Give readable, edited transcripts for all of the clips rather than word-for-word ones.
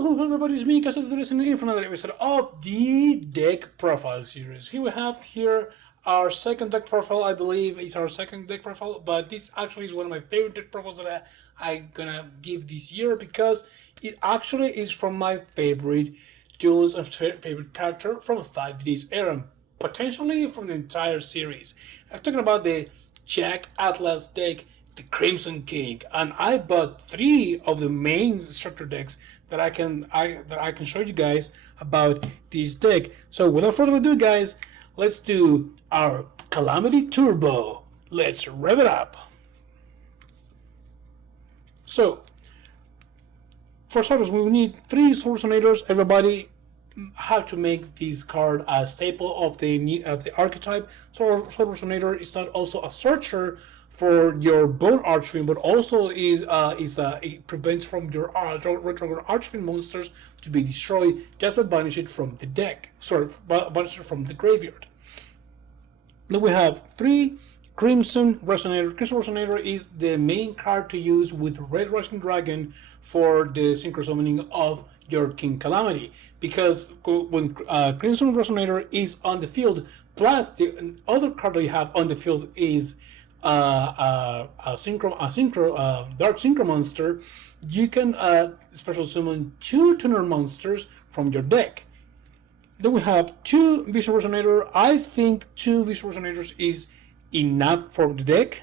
Hello everybody, it's me, Castle listening for another episode of the Deck Profile series. Here we have our second deck profile. I believe it's our second deck profile, but this actually is one of my favorite deck profiles that I'm gonna give this year because it actually is from my favorite duels and favorite character from 5D's era, potentially from the entire series. I'm talking about the Jack Atlas deck, the Crimson King, and I bought 3 of the main structure decks that I can show you guys about this deck. So without further ado, guys, let's do our Kalamity Turbo. Let's rev it up. So for starters, we need 3 Soul Resonators. Everybody have to make this card a staple of the archetype. So Soul Resonator is not also a searcher for your Bone Archfiend, but also it prevents from your Retrograde Archfiend monsters to be destroyed just by banish it from the deck. Sorry, banish it from the graveyard. Then we have 3 Crimson Resonator. Crimson Resonator is the main card to use with Red Rising Dragon for the synchro summoning of your King Calamity, because when Crimson Resonator is on the field, plus the other card that you have on the field is dark synchro monster, you can special summon 2 tuner monsters from your deck. Then we have 2 Vision Resonator. I think 2 Vision Resonators is enough for the deck.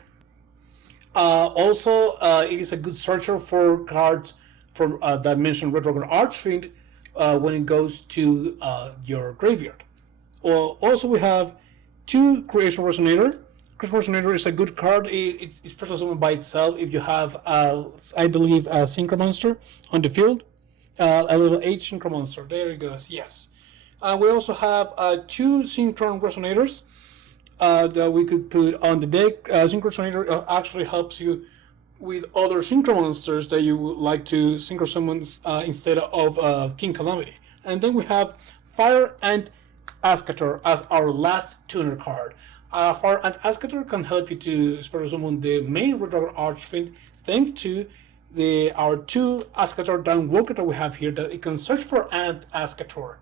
Also, it is a good searcher for cards from that mentioned Retrograde Archfiend when it goes to your graveyard. Also, we have 2 Creation Resonator. Creation Resonator is a good card. It's special summon by itself if you have, I believe, a Synchro Monster on the field. A level 8 Synchro Monster. There it goes, yes. We also have 2 Synchron Resonators that we could put on the deck. Synchro Resonator actually helps you with other synchro monsters that you would like to synchro summon instead of King Calamity. And then we have Fire Ant Ascator as our last tuner card. Fire Ant Ascator can help you to special summon the main Retrograde Archfiend thanks to our 2 Ascator Downwalker that we have here, that it can search for Ant Ascator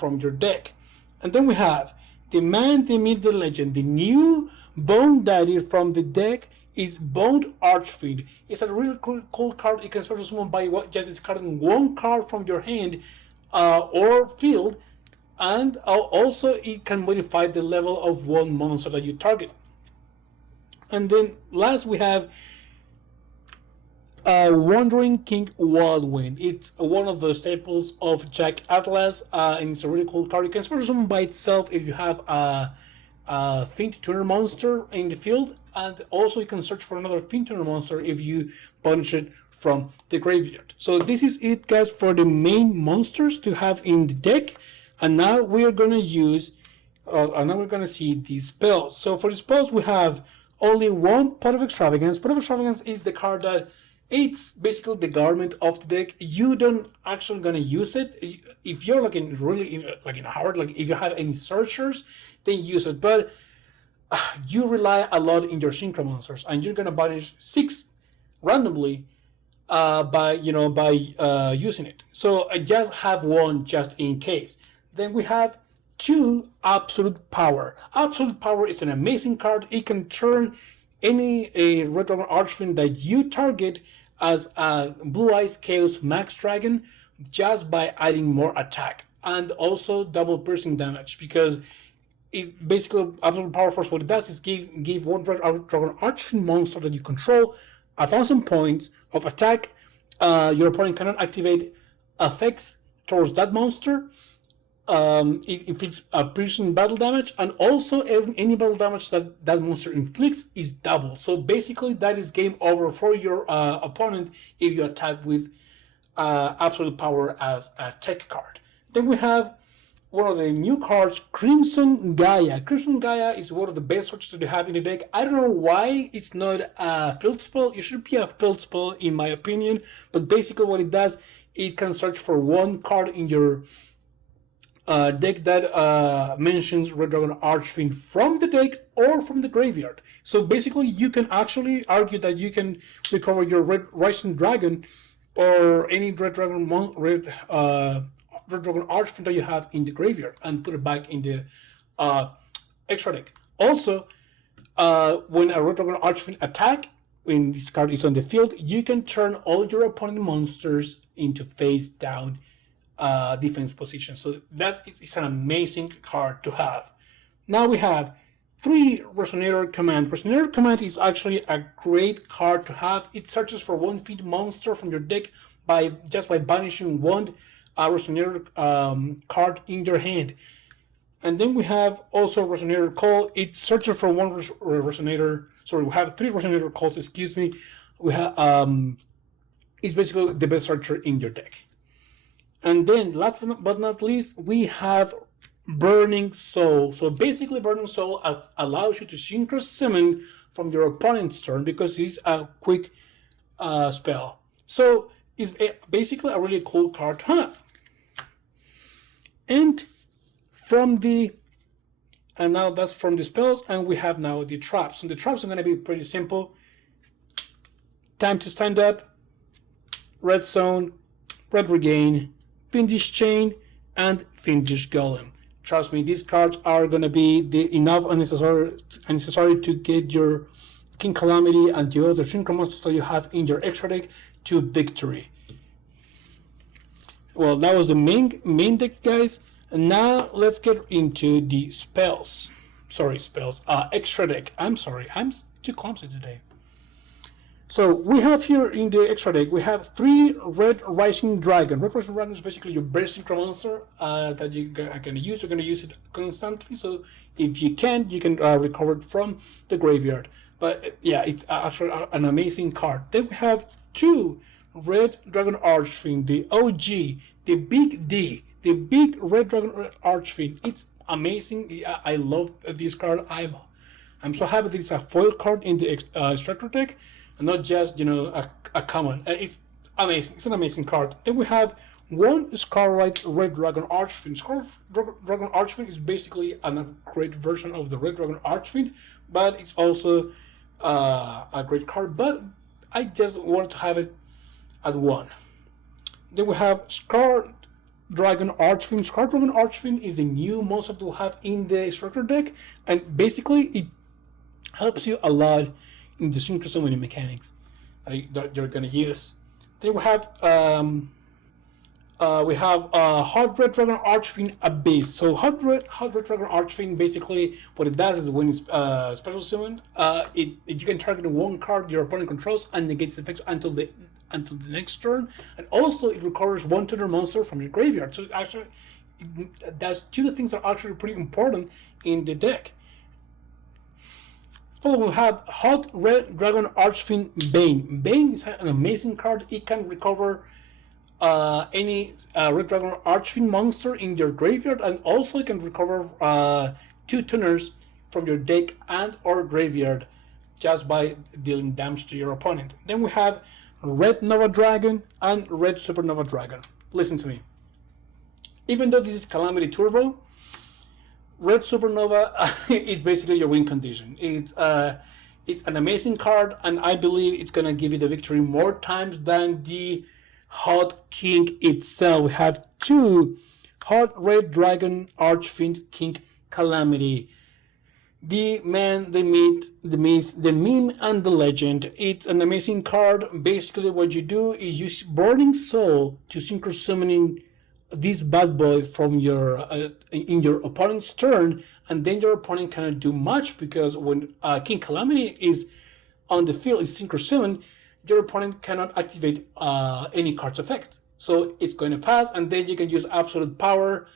from your deck. And then we have the Man, the Myth, the Legend, the new Bone Daddy from the deck is Bone Archfiend. It's a really cool card. You can special summon by just discarding 1 card from your hand or field, and also it can modify the level of 1 monster that you target. And then last we have Wandering King Wildwind. It's one of the staples of Jack Atlas, and it's a really cool card. You can special summon by itself if you have a Fiend Tuner monster in the field, and also you can search for another Fiend Tuner monster if you banish it from the graveyard. So this is it, guys, for the main monsters to have in the deck. And now we are gonna use, and now we're gonna see these spells. So for the spells, we have only 1 Pot of Extravagance. Pot of Extravagance is the card that it's basically the garment of the deck. You don't actually gonna use it if you're like in a hard, like if you have any searchers, then use it. But you rely a lot in your synchro monsters, and you're gonna banish 6 randomly by using it. So I just have 1 just in case. Then we have 2 Absolute Power. Absolute Power is an amazing card. It can turn any Retrograde Archfiend that you target as a Blue Eyes Chaos Max Dragon just by adding more attack and also double piercing damage, because it basically, Absolute Power Force, what it does is give 1 Retrograde Archfiend monster that you control 1,000 points of attack. Your opponent cannot activate effects towards that monster. It inflicts piercing battle damage, and also any battle damage that monster inflicts is double. So basically that is game over for your opponent if you attack with Absolute Power as a tech card. Then we have one of the new cards, Crimson Gaia. Crimson Gaia is one of the best searches to have in the deck. I don't know why it's not a field spell. It should be a field spell in my opinion, but basically what it does, it can search for 1 card in your deck that mentions Retrograde Archfiend from the deck or from the graveyard. So basically you can actually argue that you can recover your Red Rising Dragon or any red dragon archfiend that you have in the graveyard and put it back in the uh, extra deck. Also, when a red dragon archfiend attack, when this card is on the field, you can turn all your opponent monsters into face down defense position. So it's an amazing card to have. Now we have 3 Resonator Command. Resonator Command is actually a great card to have. It searches for one field monster from your deck by banishing one Resonator card in your hand. And then we have also Resonator Call. It searches for one Resonator. Sorry, we have 3 Resonator Calls. Excuse me. We have it's basically the best searcher in your deck. And then, last but not least, we have Burning Soul. So basically, Burning Soul allows you to synchro summon from your opponent's turn because it's a quick spell. So it's basically a really cool card to have. And now that's from the spells, and we have now the traps. And the traps are going to be pretty simple. Time to Stand Up, Red Zone, Red Regain, Fiendish Chain, and Fiendish Golem. Trust me, these cards are going to be enough unnecessary to get your King Calamity and the other synchro monsters that you have in your extra deck to victory. Well, that was the main deck, guys. And now let's get into the spells. Sorry, spells. Extra deck. I'm sorry. I'm too clumsy today. So we have here in the extra deck, we have 3 Red Rising Dragon. Red Rising Dragon is basically your best synchro monster that you're going to use. You're going to use it constantly. So if you can recover it from the graveyard. But yeah, it's actually an amazing card. Then we have 2 Red Dragon Archfiend, the OG, the Big D, the big Red Dragon Archfiend. It's amazing. I love this card. I'm so happy that it's a foil card in the Extractor deck, and not just a common. It's amazing. It's an amazing card. Then we have 1 Scarlet Red Dragon Archfiend. Scarlet Dragon Archfiend is basically an upgrade version of the Red Dragon Archfiend, but it's also a great card. But I just wanted to have it at 1. Then we have Scarlet Dragon Archfiend. Scarlet Dragon Archfiend is a new monster to have in the Extractor deck, and basically it helps you a lot in the synchro summoning mechanics that you're gonna use. Then we have Hot Red Dragon Archfiend Abyss. So Hot Red Dragon Archfiend, basically what it does is when it's special summon, you can target 1 card your opponent controls and negates the effects until the next turn, and also it recovers 1 tuner monster from your graveyard. So actually, that's 2 things that are actually pretty important in the deck. Following, we have Hot Red Dragon Archfiend Bane. Bane is an amazing card. It can recover any Red Dragon Archfiend monster in your graveyard, and also it can recover 2 tuners from your deck and or graveyard just by dealing damage to your opponent. Then we have Red Nova Dragon and Red Supernova Dragon. Listen to me. Even though this is Calamity Turbo, Red Supernova is basically your win condition. It's an amazing card, and I believe it's gonna give you the victory more times than the Hot King itself. We have 2 Hot Red Dragon Archfiend King Calamity. The man, the myth, the meme, and the legend. It's an amazing card. Basically, what you do is use Burning Soul to synchro summoning this bad boy from your in your opponent's turn, and then your opponent cannot do much because when King Calamity is on the field, is synchro summon, your opponent cannot activate any card's effect. So it's going to pass, and then you can use Absolute Power.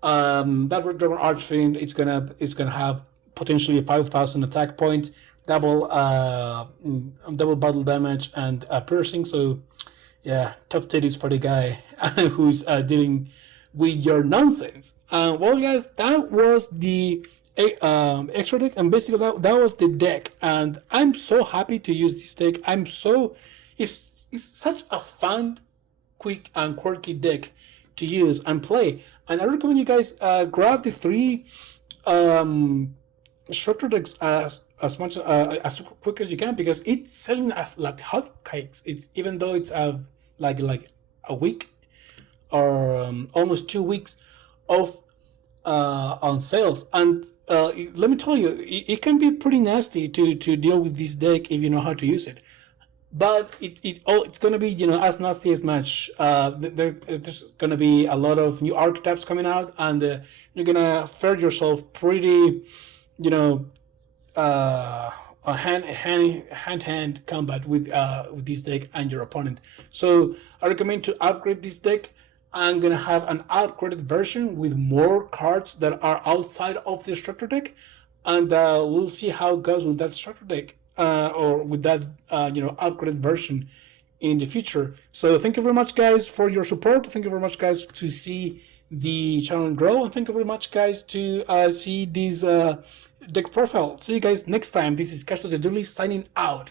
That Red Dragon Archfiend, it's gonna have potentially 5,000 attack points, double battle damage, and piercing. So yeah, tough titties for the guy who's dealing with your nonsense. Well, guys, that was the extra deck, and basically that was the deck, and I'm so happy to use this deck. It's such a fun, quick, and quirky deck to use and play, and I recommend you guys grab the 3 structure decks as quick as you can, because it's selling as like hotcakes. It's even though it's like a week or almost 2 weeks of on sales. And let me tell you, it can be pretty nasty to deal with this deck if you know how to use it. But it's gonna be as nasty as match. There's gonna be a lot of new archetypes coming out, and you're gonna fare yourself pretty, you know, a hand combat with this deck and your opponent. So I recommend to upgrade this deck. I'm gonna have an upgraded version with more cards that are outside of the structure deck, and we'll see how it goes with that structure deck or with that upgraded version in the future. So thank you very much, guys, for your support. Thank you very much, guys, to see the channel grow, and thank you very much, guys, to see this deck profile. See you guys next time. This is Castro the Dooley signing out.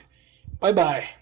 Bye bye.